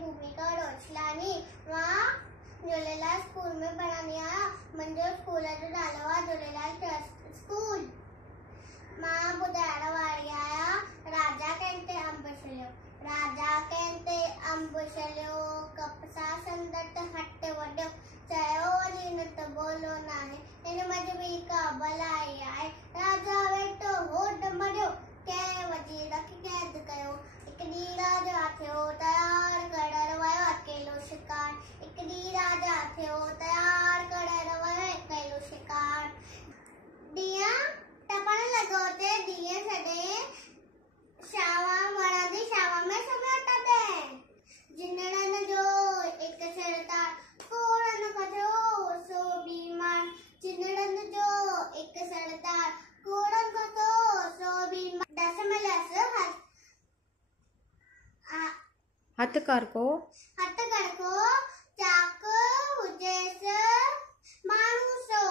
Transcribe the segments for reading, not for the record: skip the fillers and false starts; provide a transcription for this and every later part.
भूमिका रोचलानी वहाँ झूलेलाल स्कूल में पढ़ंदी आहियां। मुंहिंजो स्कूल जो नालो आहे झूलेलाल ट्रस्ट स्कूल। मां ॿुधाइण वारी आहियां राजा कंहिं अंब छलियो। राजा कंहिं अंब छलियो, कपसा संदत हट वॾो, चयो वरी न त बोलो नाहे। हिन मंझि ॿी काबल आई आहे। राजा वेठो होड मरियो, कंहिं वज़ीर खे क़ैद कयो। हिकु ॾींहुं राजा थियो तयार करण वियो अकेलो शिकार। हिकु ॾींहुं राजा थियो तयार करण वियो अकेलो शिकार। ॾींहुं टपण लॻो ते ॾींहुं छॾे शावा वणंदी शावा में सुम्हियो तॾहिं। जिनड़न जो हिकु सरदार कोड़न खां सो बीमार। जिनड़न जो हिकु सरदार कोड़न खां सो बीमार। दस मिलस हथ कर को चाक हुजेस माण्हू सो।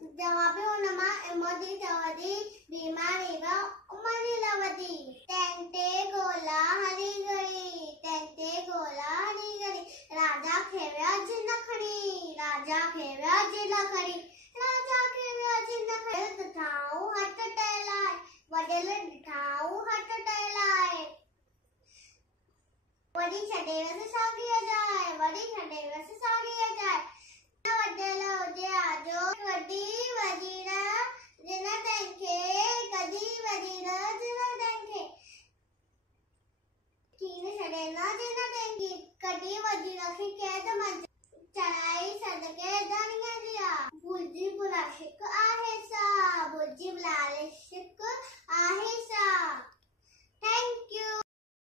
जवाब हुनमा इमोदी चवदी बीमारी वा उमरी लवदी। तेंते गोला हरी गई, तेंते गोला हरी गई। राजा खेव्या जिन खड़ी, राजा खेव्या जिन खड़ी, राजा खेव्या जिन खड़ी। ठाऊ हट टेलाए, वडेल ठाऊ हट टेलाए। वडी छडे वस सागिया जाए, वडी छडे वस सागिया जाए। वडेल